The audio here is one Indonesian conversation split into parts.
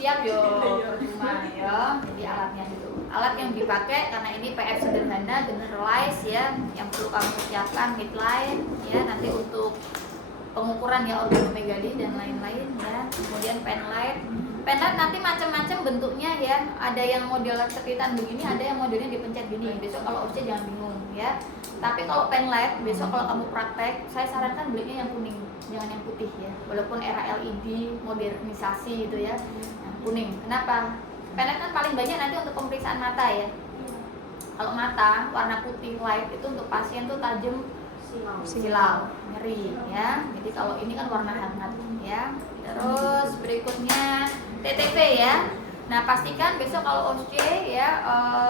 siap yo percuma ya. Jadi alatnya dulu. Alat yang dipakai karena ini PF sederhana, generalize ya, yang perlu kamu persiapkan midline ya, nanti untuk pengukuran ya organomegali dan lain-lain ya. Kemudian penlight. Penlight nanti macam-macam bentuknya ya. Ada yang model sekitar begini, ada yang modelnya dipencet gini. Besok kalau OC jangan bingung ya. Tapi kalau penlight besok kalau kamu praktek, saya sarankan belinya yang kuning, jangan yang putih ya. Walaupun era LED modernisasi gitu ya. Nah, kuning. Kenapa? Penlight kan paling banyak nanti untuk pemeriksaan mata ya. Kalau mata warna putih light itu untuk pasien tuh tajam silau, nyeri ya. Jadi kalau ini kan warna hangat ya. Terus berikutnya TTV ya. Nah pastikan besok kalau OSC ya,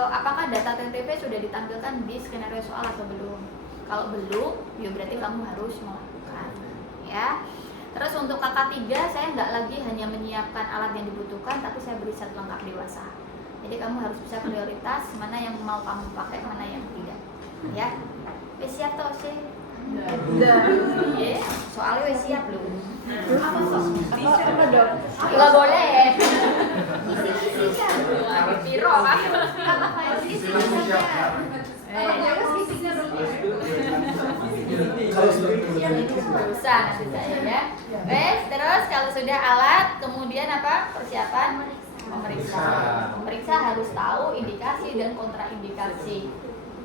apakah data TTV sudah ditampilkan di skenario soal atau belum. Kalau belum, ya berarti kamu harus melakukan ya. Terus untuk KK3 saya nggak lagi hanya menyiapkan alat yang dibutuhkan, tapi saya beri set lengkap dewasa. Jadi kamu harus bisa prioritas mana yang mau kamu pakai, mana yang tidak ya. Siap toh sih? Udah. Iya, soalnya wes siap loh. Apa dong? Enggak boleh. Isi-isinya. Piro kan? Isi-isinya. Bisa nanti saya ya. Wes, terus kalau sudah alat, kemudian apa? Persiapan memeriksa. Pemeriksa harus tahu indikasi dan kontraindikasi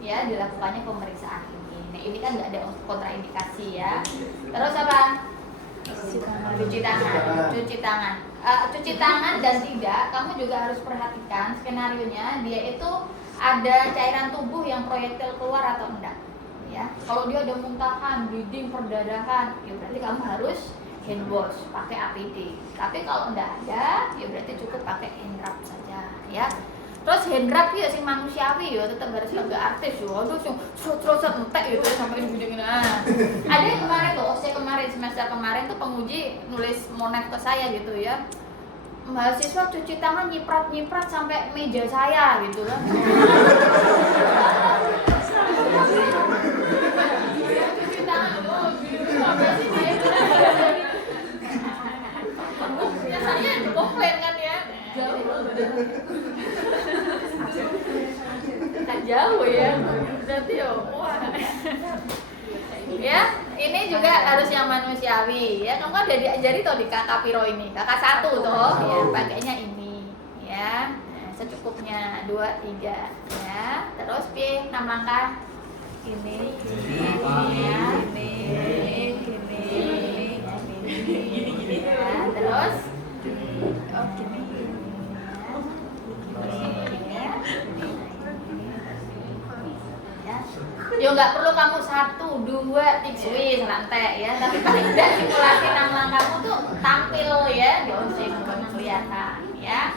ya dilakukannya pemeriksaan ini. Nah, ini kan nggak ada kontraindikasi ya. Terus apa? Cuci tangan. Cuci tangan dan tidak, kamu juga harus perhatikan skenarionya dia itu ada cairan tubuh yang proyektil keluar atau enggak. Ya, kalau dia ada muntahan, bleeding, perdarahan, ya berarti kamu harus hand wash, pakai APD. Tapi kalau enggak ada, ya berarti cukup pakai hand rub saja, ya. Terus hand rub ya sing manusiawi ya, tetap harus agak artis ya. Aduh, sing terus entek gitu sampai ujungnya. Nah, ada yang kemarin tuh, semester kemarin tuh penguji nulis monet ke saya gitu ya. Mahasiswa cuci tangan nyiprat sampai meja saya gitu kan. Cuci tangan loh, apa sih dia? Biasanya komplain kan ya. Kan jauh ya. Berarti ya, wah. Ya, ini juga harus yang manusiawi ya. Kamu kan udah diajari toh di kakak Piro ini, kakak 1 toh ya, pakainya ini ya. Nah, secukupnya 2, 3 ya. Terus P 6 langkah ini ya, ini ya. Terus oh gini ya. Ya nggak perlu kamu 1, 2, 3 wis rantai ya, tapi paling tidak simulasi 6 langkahmu tuh tampil ya di OSING kelihatan ya.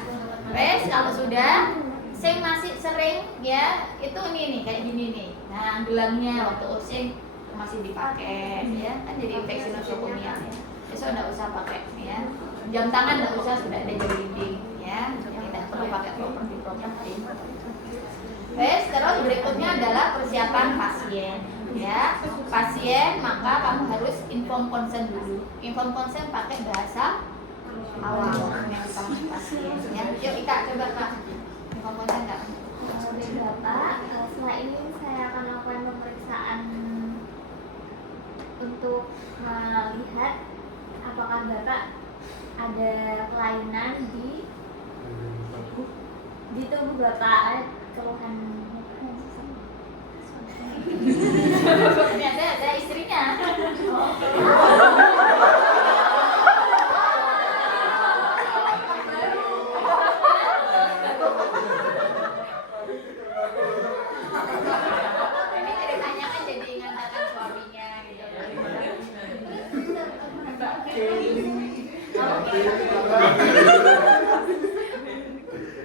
Wes kalau sudah sing masih sering ya itu ini nih kayak gini nih. Nah gelangnya waktu OSING masih dipakai ya kan jadi infeksi nosokomial ya. Besok nggak usah pakai ya. Jam tangan nggak usah, sudah ada jam dinding ya. Jadi tidak perlu pakai properti. Wes, terus berikutnya adalah persiapan pasien ya. Pasien maka kamu harus inform consent dulu. Inform consent pakai bahasa awam yang dipakai pasien ya. Yuk Ika coba Kak. Inform consent Kak. Dari Bapak, setelah ini saya akan lakukan pemeriksaan untuk melihat apakah Bapak ada kelainan di tubuh Bapak, keluhan. Ini ada istrinya. Ini ceritanya kan jadi ngantarkan suaminya gitu.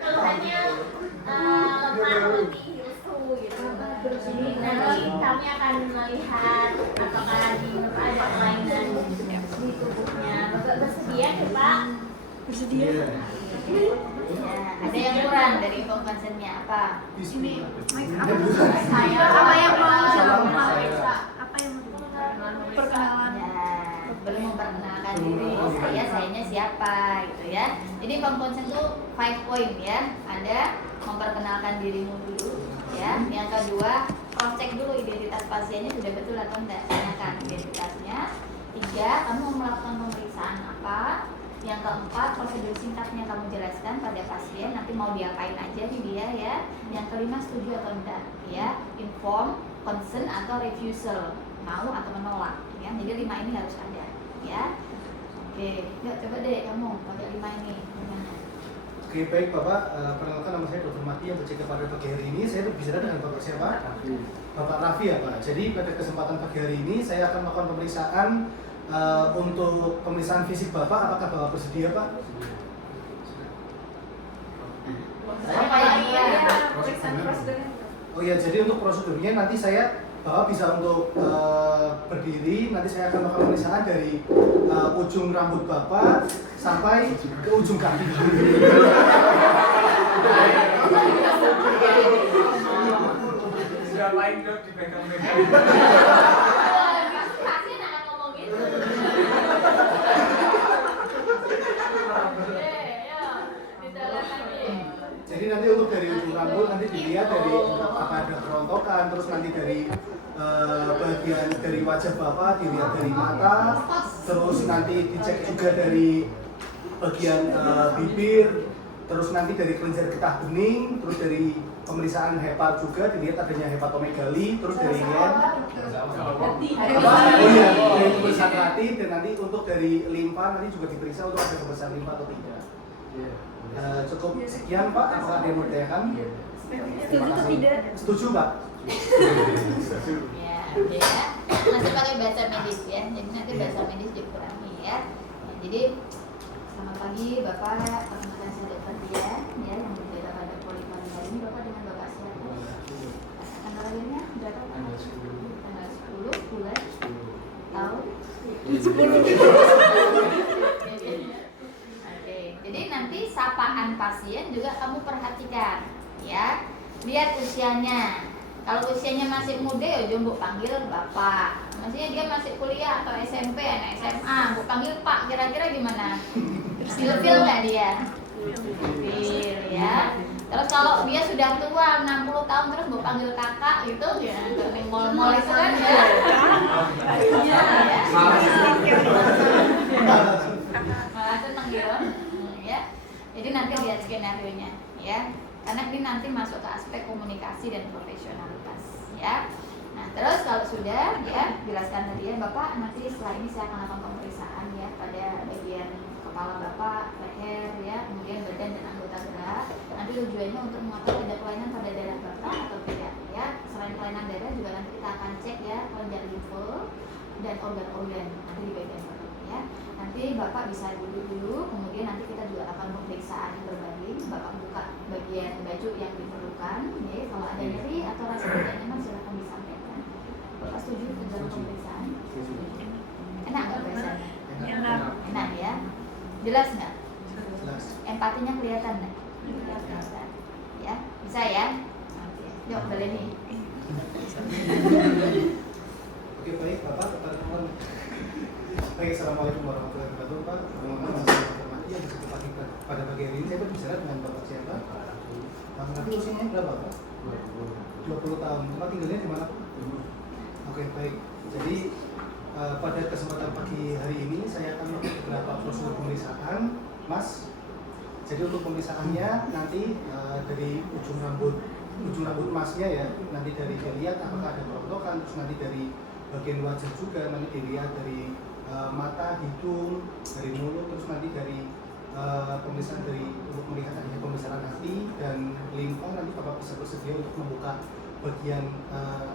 Keluhannya lemah, letih, lesu gitu. Jadi nanti kami akan melihat apakah ada kelainan di tubuhnya. Bapak bersedia ya Pak? Bersedia. Ya, ada yang kurang dari konsennya apa? Ini Saya apa yang mau saya apa yang mau perkenalan? Ya, belum memperkenalkan memperkenalkan diri, sayanya siapa gitu ya. Jadi form consent itu 5 poin ya. Ada memperkenalkan dirimu dulu ya. Yang kedua, cross check dulu identitas pasiennya sudah betul atau enggak, tanyakan identitasnya. 3, kamu mau melakukan pemeriksaan apa. Yang keempat, prosedur singkatnya kamu jelaskan pada pasien, nanti mau diapain aja nih dia ya. Yang kelima, setuju atau enggak ya. Inform, consent atau refusal, mau atau menolak ya. Jadi 5 ini harus ada ya. Oke, yuk coba deh kamu pakai 5 ini gimana? Oke, baik Bapak, perkenalkan nama saya Dr. Mati yang berjaga pada pagi hari ini. Saya berbicara dengan Bapak siapa? Bapak Raffi ya Pak. Jadi pada kesempatan pagi hari ini saya akan melakukan pemeriksaan untuk pemeriksaan fisik Bapak. Apakah Bapak bersedia Pak? Apa yang iya? Oh iya, jadi untuk prosedurnya nanti Bapak bisa untuk berdiri. Nanti saya akan melakukan pemeriksaan dari ujung rambut Bapak sampai ke ujung kaki. Siapain dok dipegang-pegang. Pasien akan ngomong gitu. Jadi nanti untuk dari ujung rambut nanti dilihat dari apa ada kerontokan, terus nanti dari bagian dari wajah Bapak dilihat dari mata, terus nanti dicek juga dari bagian bibir, terus nanti dari kelenjar getah bening, terus dari pemeriksaan hepat juga dilihat adanya hepatomegali, terus dari dari pemeriksaan hati, dan nanti untuk dari limfa nanti juga diperiksa untuk ada kebesaran limfa atau tidak. Cukup sekian Pak, apakah ada yang mau ditanyakan? Setuju atau tidak? Setuju Pak? Ya, ya. Nanti pakai bahasa medis ya. Jadi nanti bahasa medis dikurangi ya. Nah, jadi selamat pagi Bapak, perkenalkan saya Dr. Dian ya, yang berjaga pada Poliklinik hari ini. Bapak dengan Bapak siapa? Tanggal lahirnya berapa Pak? Tanggal 10 bulan tahun 10. Oke, jadi nanti sapaan pasien juga kamu perhatikan ya. Lihat usianya. Kalau usianya masih muda ya Mbok panggil Bapak. Maksudnya dia masih kuliah atau SMP, anak SMA, Mbok panggil Pak. Kira-kira gimana? Ilfil nggak dia? Ilfil ya. Terus kalau dia sudah tua 60 tahun terus Mbok panggil kakak gitu ya, neng mall-mall itu kan ya. Malah seneng gitu. Ya. Jadi nanti lihat skenario-nya ya. Karena ini nanti masuk ke aspek komunikasi dan profesionalitas ya. Nah terus kalau sudah ya jelaskan tadi ya Bapak, nanti setelah ini saya akan lakukan pemeriksaan ya pada bagian kepala Bapak, leher ya, kemudian badan dan anggota gerak. Nanti tujuannya untuk mengetahui ada kelainan pada darah Bapak atau tidak ya. Selain kelainan darah juga nanti kita akan cek ya kelenjar limfe dan organ-organ nanti di bagian Bapak ya. Nanti Bapak bisa duduk dulu, kemudian nanti kita juga akan pemeriksaan berbaring. Bapak buka bagian baju yang diperlukan ya. Kalau ada nyeri atau rasa tidak nyaman silakan disampaikan. Bapak setuju dengan pemeriksaan? Enak nggak pemeriksaan? Enak ya. Jelas nggak? Jelas. Empatinya kelihatan nggak? Kelihatan. Ya, bisa ya? Oke. Yuk, boleh nih. Oke baik Bapak, teman-teman. Baik, assalamualaikum warahmatullahi wabarakatuh Pak. Teman-teman masih hormati yang bersedia pada pagi hari ini saya berbicara dengan Bapak siapa? Pak Nabi usianya berapa Pak? 20 tahun. Tempat tinggalnya di mana Pak? Oke baik. Jadi pada kesempatan pagi hari ini saya akan melakukan beberapa prosedur pemeriksaan, Mas. Jadi untuk pemeriksaannya nanti dari ujung rambut Masnya ya, nanti dari dilihat apakah ada kerontokan, terus nanti dari bagian wajah juga nanti dilihat dari mata, hidung, dari mulut, terus nanti dari pemeriksaan untuk melihat adanya pembesaran hati dan limfa. Nanti Bapak bisa bersedia untuk membuka bagian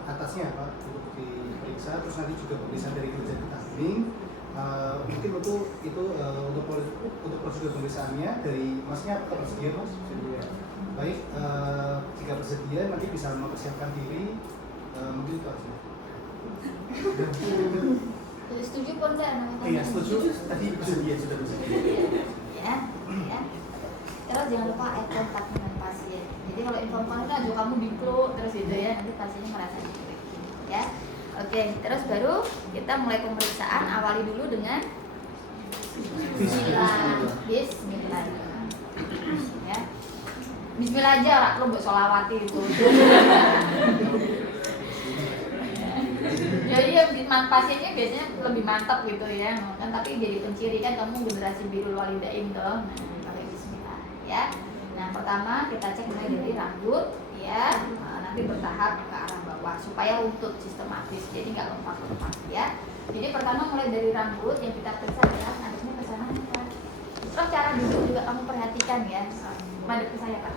atasnya Pak untuk diperiksa, terus nanti juga pemeriksaan dari kelenjar getah bening. Mungkin itu untuk prosedur pemeriksaannya dari Masnya. Apakah bersedia Mas? Baik, jika bersedia nanti bisa mempersiapkan diri. Mungkin itu aja. Setuju pun enggak? Iya setuju. Tadi bersedia, sudah bersedia. Ya. Terus jangan lupa eye contact dengan pasien. Jadi kalau informan itu aja kamu dipeluk terus gitu ya, nanti pasiennya merasa dipeluk. Ya. Oke, terus baru kita mulai pemeriksaan. Awali dulu dengan Bismillah. Ya. Bismillah aja rak lu mbok selawati itu. Jadi pasiennya biasanya lebih mantap gitu ya, kan tapi jadi penciri kan kamu generasi birrul walidain toh. Nah, pakai bismillah ya. Nah, pertama kita cek mulai dari rambut ya, nanti bertahap ke arah bawah supaya runtut sistematis. Jadi nggak lompat-lompat ya. Jadi pertama mulai dari rambut yang kita periksa adalah ngadepnya ke sana kan. Terus cara duduk juga kamu perhatikan ya. Madep ke saya Pak.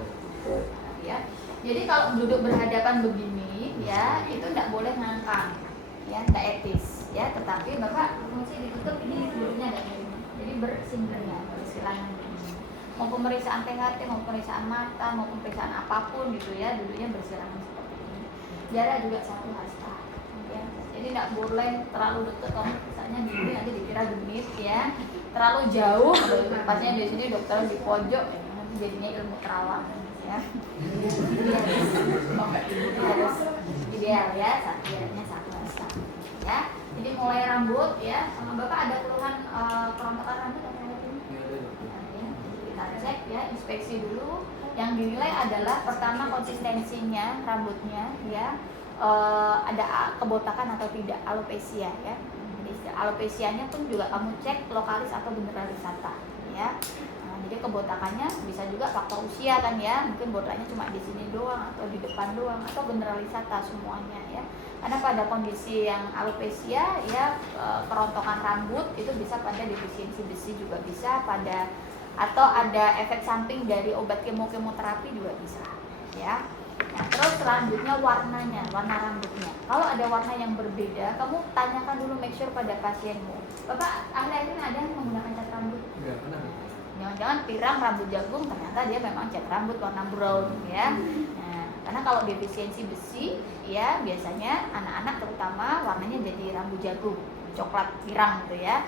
Ya. Jadi kalau duduk berhadapan begini ya, itu tidak boleh ngangkang. Ya, tidak etis ya, tetapi Bapak mesti ditutup ini duduknya agak begini. Jadi bersinggungan, bersilangan. Mau pemeriksaan THT, mau pemeriksaan mata, mau pemeriksaan apapun gitu ya, duduknya bersilangan seperti ini. Jarak juga 1 hasta. Ya. Jadi tidak boleh terlalu dekat, kalau misalnya gini nanti dikira genit ya. Terlalu jauh, pasnya di sini dokter di pojok, nanti jadinya ilmu terawang ya. Harus ideal ya, jaraknya 1 hasta. Ya. Jadi mulai rambut ya, sama Bapak ada keluhan kerontokan rambut atau apa ini? Kita cek ya, inspeksi dulu. Yang dinilai adalah pertama konsistensinya rambutnya ya, ada kebotakan atau tidak, alopecia ya. Jadi alopecianya pun juga kamu cek lokalis atau generalisata ya. Nah, jadi kebotakannya bisa juga faktor usia kan ya, mungkin botaknya cuma di sini doang atau di depan doang atau generalisata semuanya ya. Karena pada kondisi yang alopecia ya, kerontokan rambut itu bisa pada defisiensi besi juga bisa, pada atau ada efek samping dari obat kemoterapi juga bisa ya. Nah, terus selanjutnya warnanya, warna rambutnya. Kalau ada warna yang berbeda, kamu tanyakan dulu, make sure pada pasienmu. Bapak akhir-akhir ini ada yang menggunakan cat rambut? Enggak pernah. Jangan-jangan pirang rambut jagung, ternyata dia memang cat rambut warna brown ya. Nah, karena kalau defisiensi besi ya biasanya anak-anak terutama warnanya jadi rambut jagung, coklat pirang gitu ya.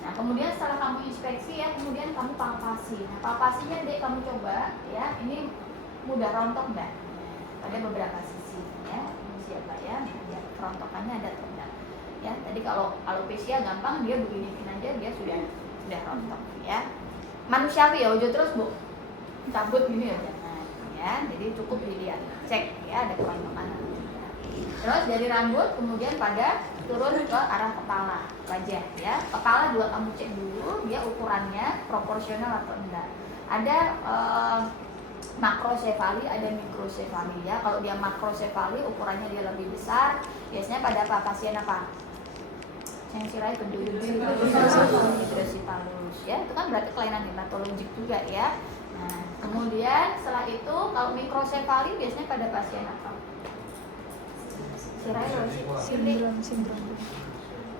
Nah, kemudian setelah kamu inspeksi ya, kemudian kamu palpasi. Nah, palpasinya dek kamu coba ya, ini mudah rontok enggak? Pada beberapa sisi ya, siapa ya, kerontokannya ada atau enggak ya. Tadi kalau alopecia gampang, dia begini aja dia sudah rontok ya. Manusiawi ya, ojo terus Bu cabut gini ya jangan ya. Jadi cukup dilihat, cek ya ada kerontokan. Terus dari rambut kemudian pada turun ke arah kepala, wajah ya. Kepala juga kamu cek dulu dia ukurannya proporsional atau enggak. Ada makrosefali, ada mikrosefali ya. Kalau dia makrosefali ukurannya dia lebih besar, biasanya pada apa? Pasien apa? Sensirai hidrosipalus ya. Itu kan berarti kelainan hematologik juga ya. Nah, kemudian setelah itu kalau mikrosefali biasanya pada pasien apa? Sindrom.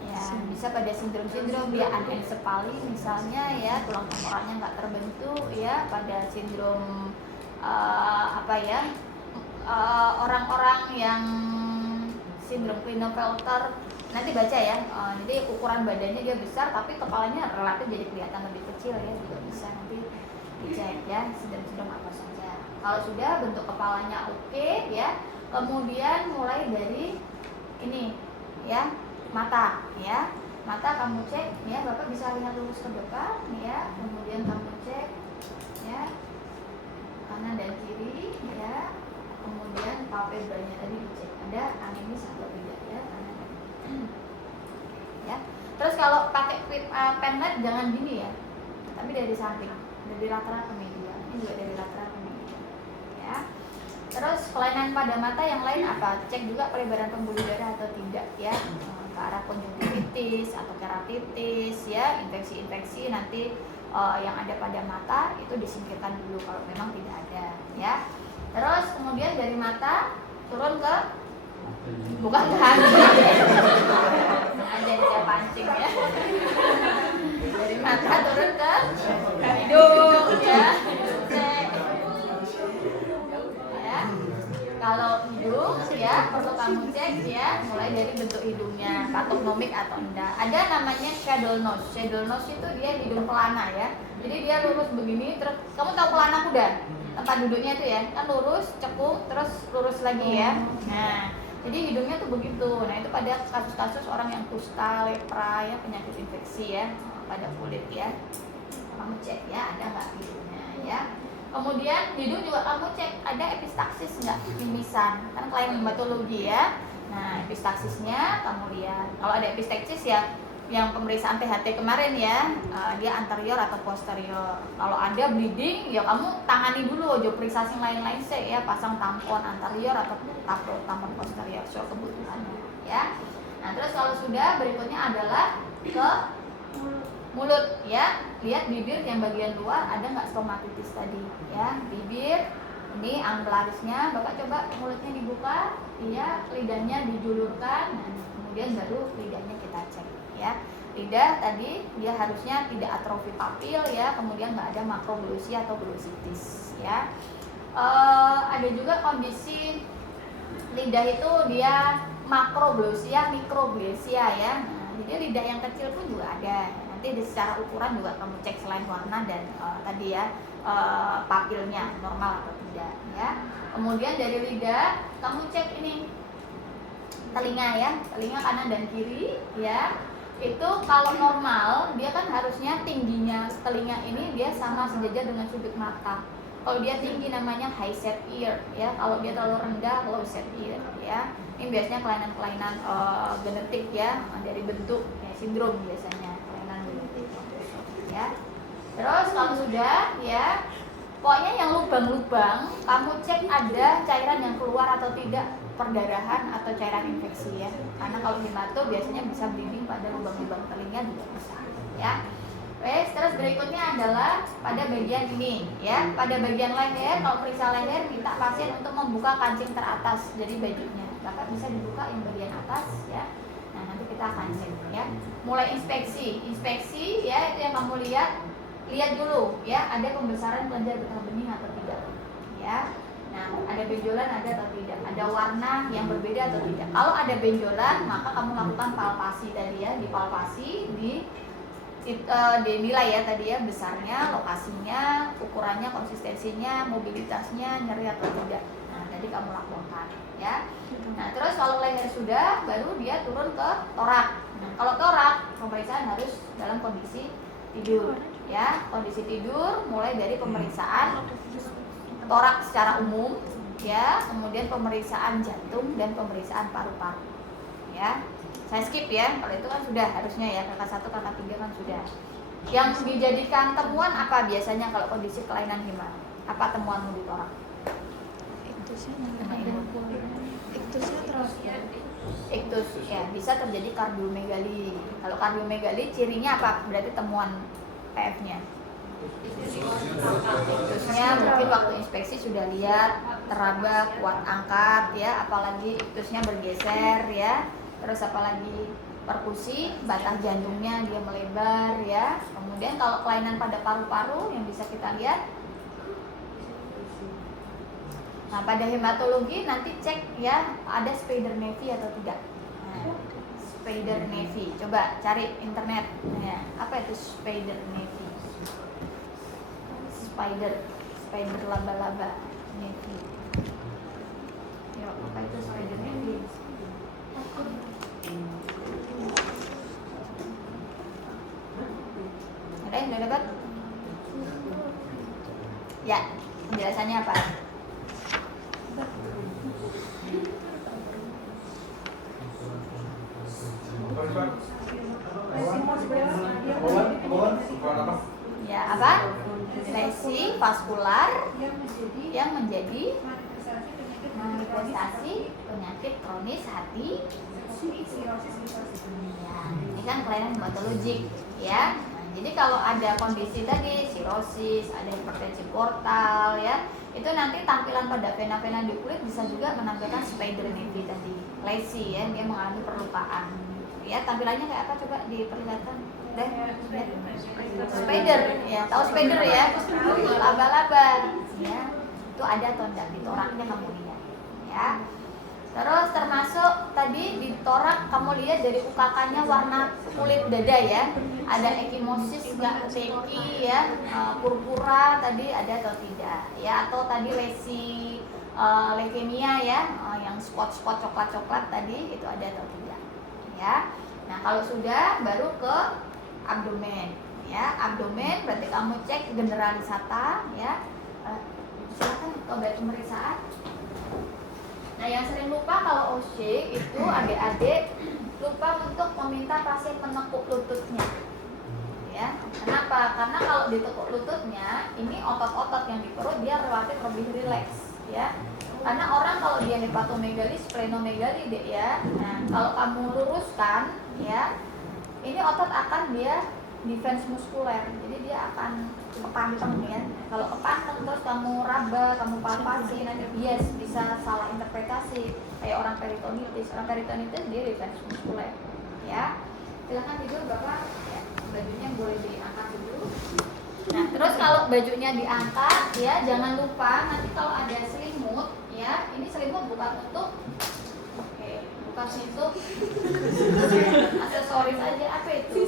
Ya, bisa pada sindrom dia anencefali misalnya ya, tulang tengkoraknya nggak terbentuk ya, pada sindrom orang-orang yang sindrom Klinefelter nanti baca ya, jadi ukuran badannya dia besar tapi kepalanya relatif jadi kelihatan lebih kecil ya, juga bisa nanti dicek ya sindrom apa saja. Kalau sudah bentuk kepalanya oke ya, kemudian mulai dari ini ya, mata ya, mata kamu cek ya, Bapak bisa lihat lurus ke depan ya, kemudian kamu cek ya kanan dan kiri ya, kemudian palpebranya tadi dicek ada anemis atau tidak ya, ya. Terus kalau pakai penlet jangan gini ya, tapi dari samping, dari lateral ke medial, ini juga dari lateral ke medial ya. Terus kelainan pada mata yang lain apa? Cek juga pelebaran pembuluh darah atau tidak ya, ke arah konjungtivitis atau keratitis ya, infeksi-infeksi nanti yang ada pada mata itu disingkirkan dulu kalau memang tidak ada ya. Terus kemudian dari mata turun ke bukan ke hati. Jadi saya pancing ya. Dari mata turun ke hidung ya. Ya. Kalau hidung ya perlu kamu cek ya, mulai dari bentuk hidungnya patognomik atau enggak. Ada namanya saddle nose. Saddle nose itu dia hidung pelana ya. Jadi dia lurus begini, terus kamu tahu pelana kuda? Tempat duduknya itu ya, kan lurus, cekung, terus lurus lagi ya. Nah, jadi hidungnya tuh begitu. Nah, itu pada kasus-kasus orang yang kusta, lepra ya, penyakit infeksi ya. pada kulit ya. Kamu cek ya ada nggak hidungnya ya. Kemudian hidung juga kamu cek ada epistaxis nggak, mimisan, kan klien hematologi ya. Nah epistaxisnya kamu lihat. Kalau ada epistaxis ya yang pemeriksaan THT kemarin ya, dia anterior atau posterior. Kalau ada bleeding ya kamu tangani dulu, jauh periksa yang lain-lain sih ya, pasang tampon anterior atau tampon posterior soal kebutuhannya ya. Nah terus kalau sudah berikutnya adalah ke mulut ya, lihat bibir yang bagian luar ada nggak stomatitis tadi ya. Bibir ini angularisnya, bapak coba mulutnya dibuka, iya, lidahnya dijulurkan, nah, kemudian baru lidahnya kita cek ya. Lidah tadi dia harusnya tidak atrofi papil ya, kemudian nggak ada makroglosia atau glositis ya. Ada juga kondisi lidah itu dia makroglosia, mikroglosia ya. Nah, jadi lidah yang kecil pun juga ada. Nanti secara ukuran juga kamu cek selain warna dan tadi ya papilnya normal atau tidak ya. Kemudian dari lidah kamu cek ini telinga ya, telinga kanan dan kiri ya. Itu kalau normal dia kan harusnya tingginya telinga ini dia sama sejajar dengan sudut mata. Kalau dia tinggi namanya high set ear ya, kalau dia terlalu rendah low set ear ya. Ini biasanya kelainan-kelainan genetik ya, dari bentuk ya, sindrom biasanya kelainan genetik ya. Terus kalau sudah ya, pokoknya yang lubang-lubang kamu cek ada cairan yang keluar atau tidak, perdarahan atau cairan infeksi ya. Karena kalau hemato biasanya bisa bleeding pada lubang-lubang telinga juga bisa ya. Terus berikutnya adalah pada bagian ini ya, pada bagian leher. Kalau periksa leher minta pasien untuk membuka kancing teratas, jadi bajunya Bapak bisa dibuka yang bagian atas ya. Nah nanti kita akan cek ya. Mulai inspeksi ya, itu yang kamu lihat dulu ya, ada pembesaran kelenjar getah bening atau tidak ya. Nah ada benjolan ada atau tidak, ada warna yang berbeda atau tidak. Kalau ada benjolan maka kamu lakukan palpasi tadi ya, dipalpasi dinilai ya tadi ya, besarnya, lokasinya, ukurannya, konsistensinya, mobilitasnya, nyeri atau tidak. Nah tadi kamu lakukan ya. Nah terus kalau leher sudah, baru dia turun ke torak. Nah kalau torak pemeriksaan harus dalam kondisi tidur ya. Kondisi tidur mulai dari pemeriksaan torak secara umum ya, kemudian pemeriksaan jantung dan pemeriksaan paru-paru ya. Saya skip ya, kalau itu kan sudah harusnya ya, KK1, KK3 kan sudah. Yang dijadikan temuan apa biasanya kalau kondisi kelainan hema? Apa temuanmu di torak? Iktus ya, bisa terjadi kardiomegali. Kalau kardiomegali cirinya apa? Berarti temuan PF-nya. Iktusnya mungkin waktu inspeksi sudah lihat teraba, kuat angkat ya, apalagi iktusnya bergeser ya. Terus apalagi perkusi, batang jantungnya dia melebar ya. Kemudian kalau kelainan pada paru-paru yang bisa kita lihat. Nah pada hematologi nanti cek ya, ada spider nevi atau tidak. Nah, spider nevi, coba cari internet ya, apa itu spider nevi? Spider laba-laba nevi. Yo, apa itu spider nevi? Ada yang udah dapat? Ya, penjelasannya apa? Ya, apa? Lesi vaskular yang menjadi manifestasi penyakit kronis hati. Ya, ini kan kelainan hematologik ya. Nah, jadi kalau ada kondisi tadi sirosis, ada hipertensi portal ya, itu nanti tampilan pada vena-vena di kulit bisa juga menampilkan spider nevi tadi, lesi ya, dia mengalami perlukaan. Ya, tampilannya kayak apa coba diperlihatkan? Deh, lihat. Spider ya, tahu spider ya? Laba-laba ya. Itu ada atau enggak di toraknya kamu lihat ya. Terus termasuk tadi di torak kamu lihat dari UKK-nya warna kulit dada ya. Ada ekimosis enggak, teki ya, purpura tadi ada atau tidak ya, atau tadi lesi leukemia ya, yang spot-spot coklat-coklat tadi itu ada atau tidak ya. Nah kalau sudah baru ke abdomen. Ya, abdomen berarti kamu cek generalisata ya. Silakan coba pemeriksaan. Nah, yang sering lupa kalau OC itu adik-adik lupa untuk meminta pasien menekuk lututnya. Ya, kenapa? Karena kalau ditekuk lututnya, ini otot-otot yang di perut dia relatif lebih rileks, ya. Karena orang kalau dia hepatomegali, splenomegali deh ya. Nah, kalau kamu luruskan, ya, ini otot akan dia defense muskuler, jadi dia akan kepanteng ya. Kalau kepanteng terus kamu raba, kamu palpasi, nanti dia bisa salah interpretasi kayak orang peritonitis. Orang peritonitis dia defense muskuler, ya. Silakan tidur bapak, ya. Bajunya boleh diangkat dulu. Nah, terus kalau bajunya diangkat, ya jangan lupa nanti kalau ada selimut, ya ini selimut bukan untuk bukan untuk aksesoris aja, apa itu?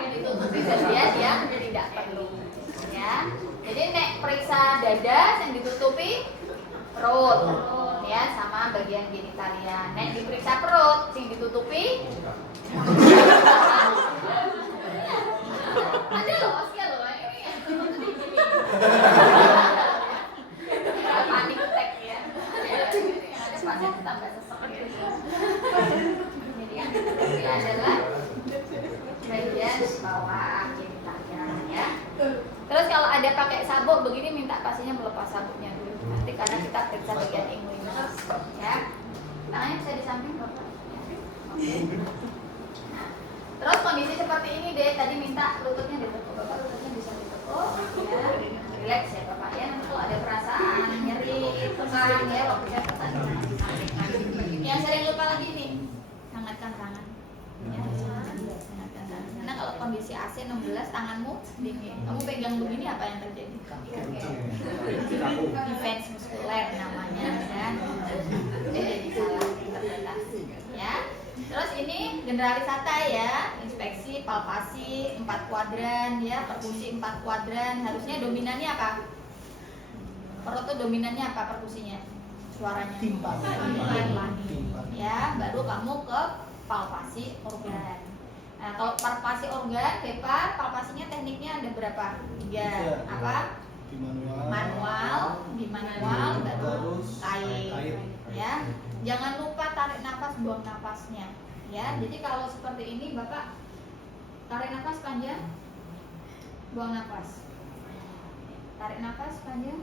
Yang ditutupi bagian yang tidak perlu, ya. Jadi nek periksa dada yang ditutupi perut, ya, sama bagian genitalia. Nek diperiksa perut yang ditutupi ada loh, Oscar loh, ini panik attack ya. Ada pasien tambah sesek gitu. Jadi yang ditutupi adalah bagian bawah genitalia, ya. Terus kalau ada pakai sabuk begini, minta pasiennya melepas sabuknya dulu. Nanti karena kita periksa bagian inguinal, ya. Tangannya bisa di samping bapak. Ya. Nah, terus kondisi seperti ini deh, tadi minta lututnya ditekuk, bapak lututnya bisa ditekuk, ya. Relax ya bapak ya. Nanti kalau ada perasaan nyeri, tegang ya, waktu saya pesan jangan disampingkan. Yang sering lupa lagi nih, hangatkan tangan. Ya. Karena kalau kondisi AC 16 tanganmu dingin, kamu pegang begini apa yang terjadi? Defense muskuler namanya, ya. Jadi salah interpretasi, ya. Terus ini generalisata ya, inspeksi, palpasi 4 kuadran, ya, perkusi 4 kuadran. Harusnya dominannya apa? Perut tuh dominannya apa perkusinya? Suaranya Timpani. Ya, baru kamu ke palpasi organ. Nah, kalau palpasi organ, Depa, palpasinya tekniknya ada berapa? 3. Apa? Di manual, baru terus kait. Ya. Jangan lupa tarik nafas, buang nafasnya. Ya. Jadi kalau seperti ini, Bapak tarik nafas panjang, buang nafas. Tarik nafas panjang,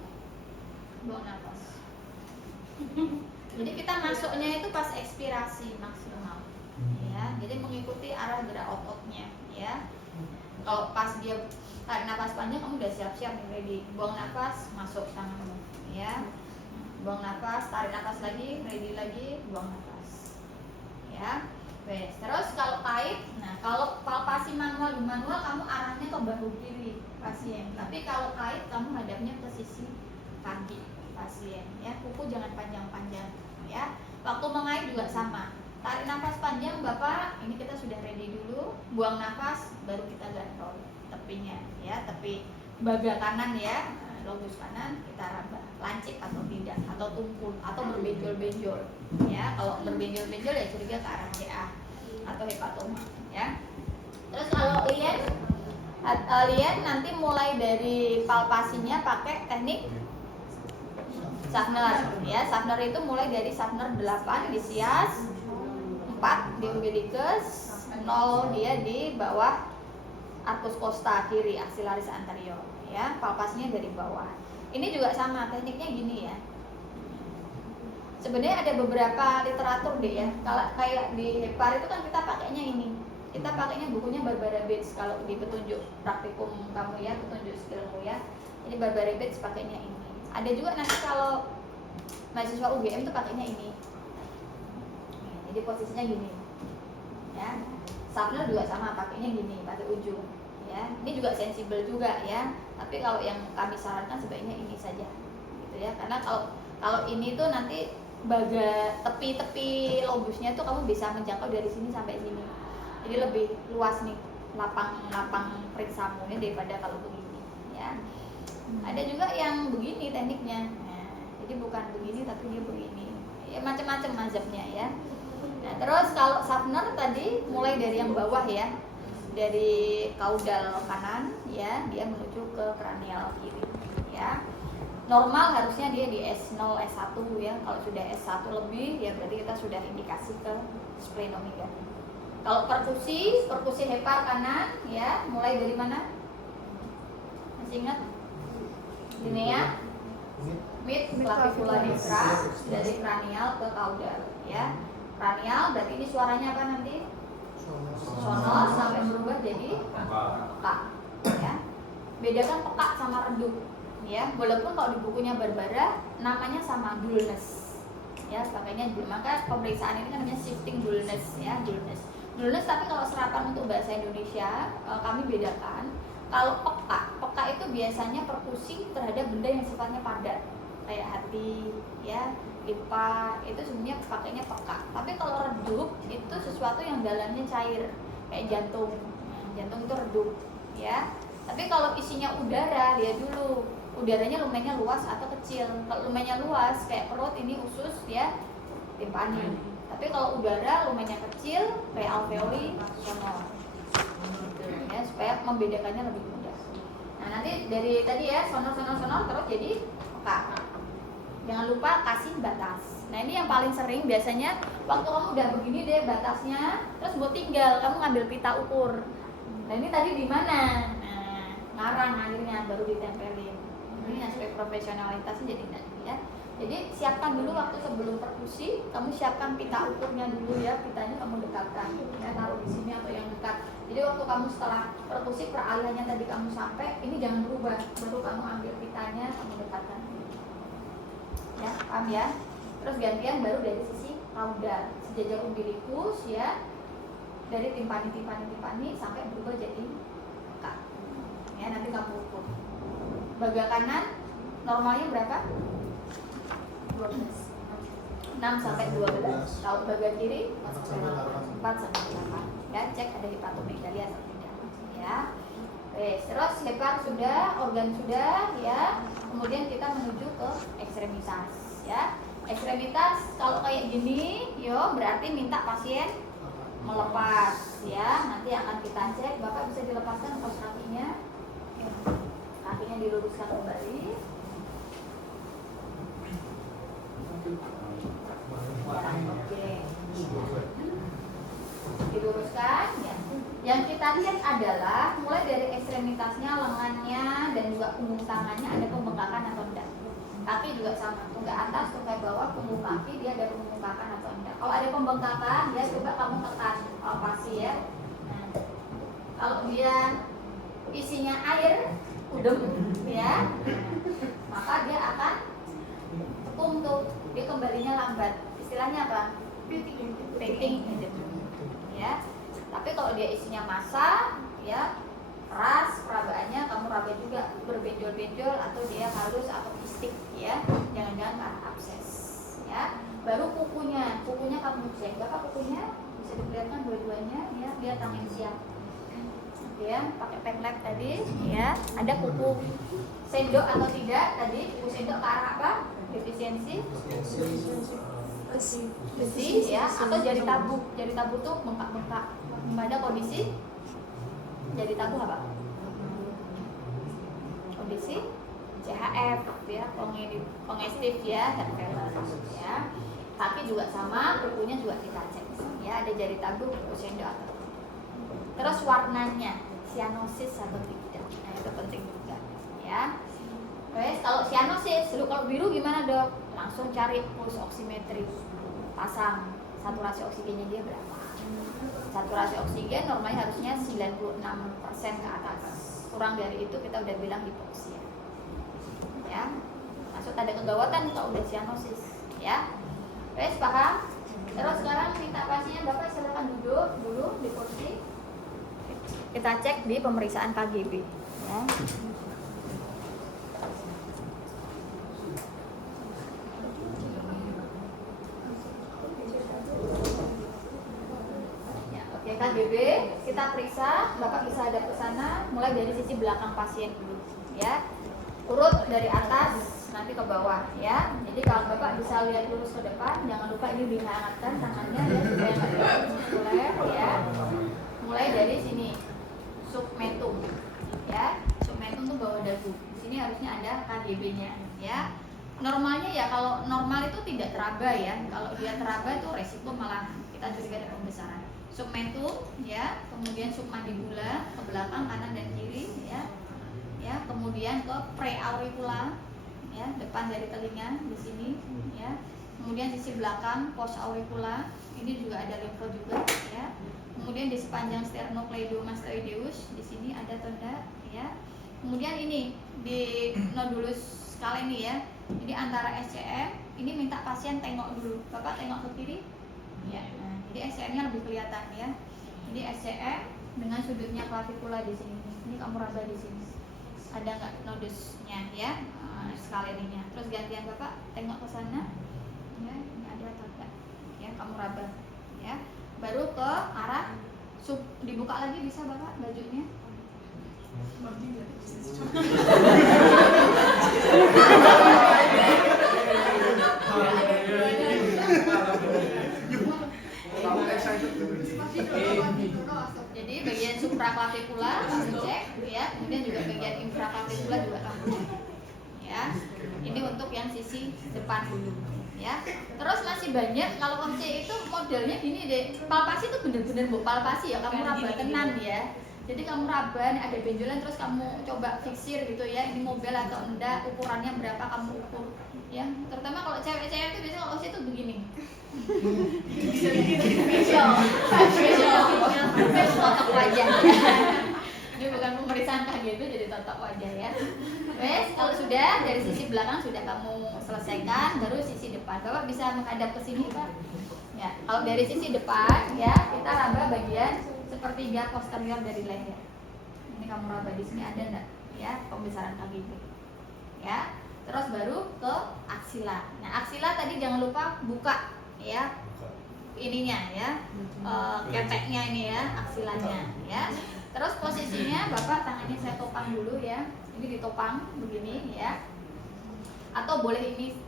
buang nafas. Jadi kita masuknya itu pas ekspirasi maksimal. Ya, jadi mengikuti arah gerak ototnya, ya. Kalau pas dia tarik nafas panjang, kamu udah siap-siap nih, ready. Buang nafas, masuk tanganmu, ya. Buang nafas, tarik nafas lagi, ready lagi, buang nafas, ya. Wes. Terus kalau kait, nah kalau palpasi manual di manual kamu arahnya ke bahu kiri pasien, tapi kalau kait kamu hadapnya ke sisi kaki pasien, ya. Kuku jangan panjang-panjang, ya. Waktu mengait juga sama. Tarik nafas panjang Bapak, ini kita sudah ready dulu. Buang nafas, baru kita gantung tepinya, ya, tepi baga kanan ya, lobus kanan kita raba, lancip atau tidak, atau tumpul, atau berbenjol-benjol, ya. Kalau berbenjol-benjol ya curiga ke arah CA atau hepatoma, ya. Terus kalau lihat nanti mulai dari palpasinya pakai teknik Schaffner, ya. Schaffner itu mulai dari Schaffner 8 di sias, 4 di umbilicus, 0 dia di bawah arcus costa kiri, axillaris anterior, ya. Palpasinya dari bawah. Ini juga sama, tekniknya gini ya. Sebenarnya ada beberapa literatur deh ya. Kalau kayak di Hepar itu kan kita pakainya ini. Kita pakainya bukunya Barbara Bates kalau di petunjuk praktikum kamu ya, petunjuk skillmu ya. Jadi Barbara Bates pakainya ini. Ada juga nanti kalau mahasiswa UGM tuh pakainya ini. Jadi posisinya gini, ya. Schaffner juga sama, pakainya gini, pakai ujung, ya. Ini juga sensibel juga, ya. Tapi kalau yang kami sarankan sebaiknya ini saja, gitu ya. Karena kalau ini tuh nanti baga tepi-tepi lobusnya tuh kamu bisa menjangkau dari sini sampai sini. Jadi lebih luas nih, lapang periksamu ya daripada kalau begini ya. Ada juga yang begini tekniknya. Nah, jadi bukan begini tapi dia begini. Ya macam-macam mazhabnya ya. Nah, terus kalau sharpener tadi mulai dari yang bawah ya. Dari kaudal kanan ya, dia menuju ke kranial kiri ya. Normal harusnya dia di S0, S1 ya. Kalau sudah S1 lebih ya berarti kita sudah indikasi ke splenomegaly. Kalau perkusi hepar kanan ya, mulai dari mana? Masih ingat? Linea mid clavicularis dari kranial ke kaudal ya. Kranial berarti ini suaranya apa nanti? Sonor sampai berubah jadi peka ya. Bedakan peka sama redup ya. Walaupun kalau di bukunya Barbara namanya sama, dullness ya, pakainya dull. Maka pemeriksaan ini kan namanya shifting dullness ya, dullness. Tapi kalau serapan untuk bahasa Indonesia kami bedakan. Kalau peka itu biasanya perkusi terhadap benda yang sifatnya padat kayak hati ya, pipa, itu sebenarnya pakainya peka. Tapi kalau redup itu sesuatu yang dalamnya cair kayak jantung. Jantung itu redup ya. Tapi kalau isinya udara, lihat dulu udaranya lumennya luas atau kecil. Kalau lumennya luas kayak perut ini usus ya, timpani. Tapi kalau udara lumennya kecil kayak alveoli, sonor. Ya, supaya membedakannya lebih mudah. Nah, nanti dari tadi ya sonor terus jadi peka. Jangan lupa kasih batas. Nah, ini yang paling sering biasanya waktu kamu udah begini deh batasnya, terus buat tinggal kamu ngambil pita ukur. Nah, ini tadi di mana? Nah, ngarang akhirnya baru ditempelin. Ini aspek profesionalitasnya jadi nanti ya. Jadi siapkan dulu waktu sebelum perkusi, kamu siapkan pita ukurnya dulu ya, pitanya kamu dekatkan ya, taruh di sini atau yang dekat. Jadi waktu kamu setelah perkusi peralihannya tadi kamu sampai, ini jangan berubah, baru kamu ambil pitanya, kamu dekatkan. Ya, paham ya? Terus gantian baru dari sisi kaudal, sejajar umbilikus ya, dari timpani sampai berubah jadi peka. Ya, nanti kamu ukur. Baga kanan normalnya berapa? 12. 6 sampai 12. Kalau bagian kiri 4 sampai 8. Ya, cek ada hepatomegaly atau tidak. Ya. Oke, terus hepar sudah, organ sudah ya. Kemudian kita menuju ke ekstremitas ya. Ekstremitas kalau kayak gini, yo berarti minta pasien melepas ya. Nanti akan kita cek, Bapak bisa dilepaskan kaos kakinya. Ya. Kakinya diluruskan kembali. Oke. Diluruskan ya. Yang kita lihat adalah mulai dari ekstremitasnya, lengannya dan juga punggung tangannya ada pembengkakan atau tidak. Kaki juga sama, tunggak atas, tunggak bawah, punggung kaki dia ada pembengkakan atau tidak. Kalau ada pembengkakan, ya coba kamu tekan palpasi ya. Nah, kalau dia isinya air, udem ya, maka dia akan tepung tuh, dia kembalinya lambat. Istilahnya apa? Painting ya. Tapi kalau dia isinya massa ya, keras perabaannya, kamu raba juga berbenjol-benjol atau dia halus atau kistik ya, jangan-jangan karena abses ya. Baru kukunya kamu cek, Bapak kukunya bisa diperlihatkan dua-duanya ya, dia tangan siap ya, pakai pen lab tadi ya. Ada kuku sendok atau tidak tadi, kuku sendok ke arah apa? Defisiensi besi ya, atau jari tabu tuh bengkak-bengkak. Pada kondisi jari tabu apa? Kondisi CHF ya, kongestif ya, heart failure ya. Kaki juga sama, kukunya juga kita cek ya, ada jari tabu, kuku sendok atau tidak. Terus warnanya cyanosis atau tidak, nah itu penting juga ya. Terus kalau cyanosis, kalau biru gimana dok? Langsung cari pulse oximetry, pasang saturasi oksigennya dia berapa. Saturasi oksigen normalnya harusnya 96% ke atas, kurang dari itu kita udah bilang hipoksia ya, maksud ada kegawatan kalau udah cyanosis ya. Terus paham? Terus sekarang minta pasiennya Bapak silakan duduk dulu di kursi, kita cek di pemeriksaan KGB ya. KGB, kita periksa, Bapak bisa hadap ke sana, mulai dari sisi belakang pasien dulu, ya. Urut dari atas nanti ke bawah, ya. Jadi kalau Bapak bisa lihat lurus ke depan, jangan lupa ini dihangatkan tangannya ya supaya nggak terlalu muskuler, ya. Mulai dari sini, submentum, ya. Submentum tuh bawah dagu. Di sini harusnya ada KGB-nya, ya. Normalnya ya kalau normal itu tidak teraba ya. Kalau dia teraba itu resiko malah kita curiga ada pembesaran. Submentum ya, kemudian submandibula ke belakang kanan dan kiri ya. Ya, kemudian ke preauricula ya, depan dari telinga di sini ya. Kemudian sisi belakang postauricula, ini juga ada limfo juga ya. Kemudian di sepanjang sternocleidomastoideus di sini ada tanda ya. Kemudian ini di nodulus scaleni ya. Jadi antara SCM ini minta pasien tengok dulu. Bapak tengok ke kiri. Ya. Nah, jadi SCM-nya lebih kelihatan ya. Jadi SCM dengan sudutnya klavikula di sini. Ini kamu raba di sini. Ada nggak nodusnya ya? Scaleninya. Terus gantian Bapak tengok ke sana. Ya, ini ada atau enggak? Ya, kamu raba ya. Baru ke arah dibuka lagi bisa Bapak bajunya. Jadi bagian supraklavikula kamu cek ya, kemudian juga bagian infraklavikula juga kamu cek ya. Ini untuk yang sisi depan dulu ya. Terus masih banyak kalau OC itu modelnya gini deh. Palpasi itu bener-bener palpasi ya, kamu raba tenan ya. Jadi kamu raba, ada benjolan terus kamu coba fiksir gitu ya, ini mobil atau enggak, ukurannya berapa kamu ukur ya. Terutama kalau cewek-cewek itu biasanya kalau OC itu begini. Facial totok wajah ya. Ini bukan pemeriksaan KGB jadi totok wajah ya. Wes, kalau sudah dari sisi belakang sudah kamu selesaikan, baru sisi depan. Bapak bisa menghadap ke sini Pak. Ya, kalau dari sisi depan ya kita raba bagian sepertiga posterior dari leher. Ini kamu raba di sini ada enggak? Ya, pembesaran KGB. Ya. Terus baru ke aksila. Nah, aksila tadi jangan lupa buka ya. Ininya ya. Keteknya ini ya, aksilanya ya. Terus posisinya Bapak tangannya saya topang dulu ya. Ini ditopang begini ya. Atau boleh ini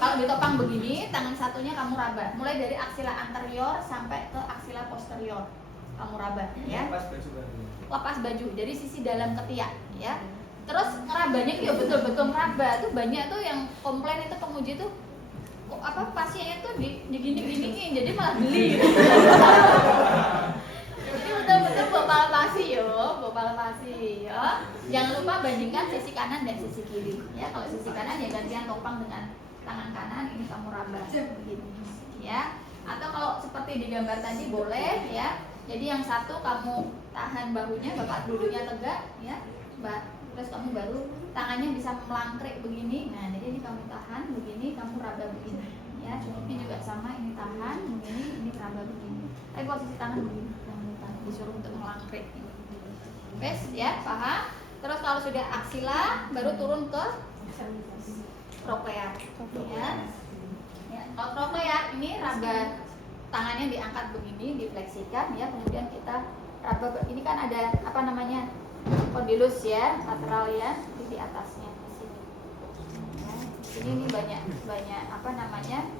kalau ditopang begini, tangan satunya kamu raba. Mulai dari aksila anterior sampai ke aksila posterior. Kamu raba ya. Lepas baju dari sisi dalam ketiak ya. Terus ngerabanya ya betul-betul ngeraba tuh banyak tuh yang komplain itu penguji tuh kok apa pasiennya tuh digini-giniin jadi malah beli gitu. Jadi betul-betul palpasi ya. Jangan lupa bandingkan sisi kanan dan sisi kiri ya. Kalau sisi kanan ya gantian topang dengan tangan kanan, ini kamu raba begini ya. Atau kalau seperti di gambar tadi boleh ya. Jadi yang satu kamu tahan bahunya, Bapak duduknya tegak ya, terus kamu baru tangannya bisa melangkrik begini. Nah, jadi ini kamu tahan begini, kamu raba begini ya. Ini juga sama, ini tahan begini, ini raba begini. Tapi posisi tangan begini, disuruh untuk melangkrik. Wes ya, paham? Terus kalau sudah aksila, baru turun ke troklea ya. Ya, kalau troklea ini raba tangannya diangkat begini, difleksikan ya, kemudian kita raba. Ini kan ada apa namanya kondilus ya, lateral ya, di atasnya di sini. Ya, ini banyak apa namanya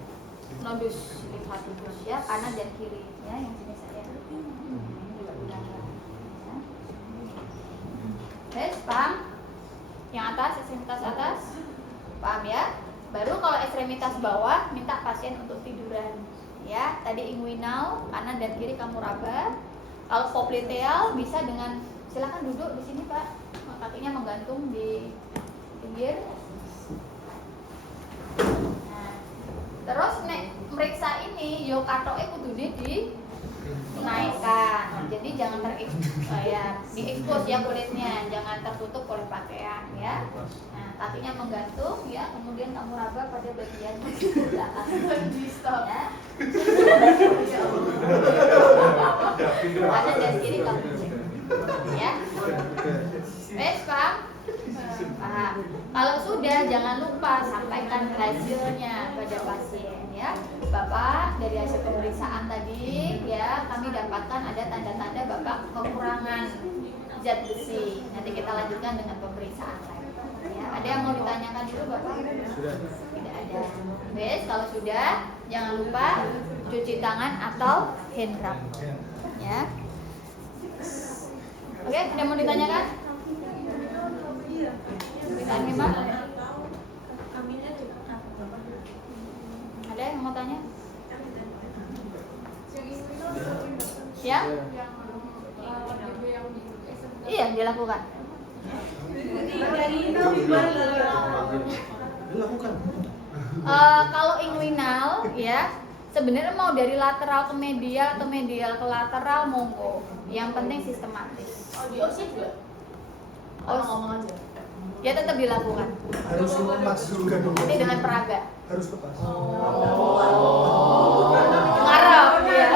nodus limfatikus ya, kanan dan kiri ya, yang sini saya. Oke, paham? Yang atas, ekstremitas atas, paham ya? Baru kalau ekstremitas bawah minta pasien untuk tiduran. Ya, tadi inguinal kanan dan kiri kamu raba. Kalau popliteal bisa dengan silakan duduk di sini Pak, kakinya menggantung di pinggir. Nah, terus meriksa ini yo katoke kudune dinaikkan. Jadi jangan diekspos ya kulitnya, jangan tertutup oleh pakaian ya. Nah, kakinya menggantung ya, kemudian kamu raba pada bagian belakang. Ya. Kanan dan kiri kamu cek. Ya. Wes, paham? Paham. Kalau sudah jangan lupa sampaikan hasilnya pada pasien ya. Bapak dari hasil pemeriksaan tadi ya, kami dapat didapatkan ada tanda-tanda Bapak kekurangan zat besi. Nanti kita lanjutkan dengan pemeriksaan lab. Ya, ada yang mau ditanyakan dulu Bapak? Sudah. Tidak ada. Bes, kalau sudah jangan lupa cuci tangan atau hand rub. Ya. Oke, ada yang mau ditanyakan? Pemeriksaan memang? Ada yang mau tanya? Ya? Iya, dilakukan. Dilakukan. Kalau inguinal ya, sebenarnya mau dari lateral ke medial atau medial ke lateral monggo. Yang penting sistematis. Oh, di OSIS juga? Oh, Ngomong aja. ya tetap dilakukan. Harus lepas juga dong. Ini dengan peraga. Harus lepas. Ngarep ya.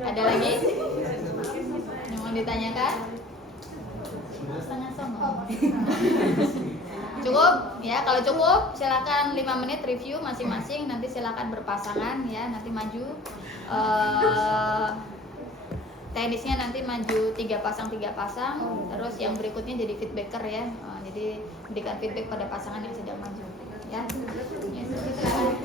Ada lagi? Yang mau ditanyakan? Setengah sama. Cukup ya, kalau cukup silakan 5 menit review masing-masing, nanti silakan berpasangan ya, nanti maju teknisnya nanti maju 3 pasang, terus yang berikutnya jadi feedbacker ya, jadi berikan feedback pada pasangan yang sedang maju ya. Ya, silakan.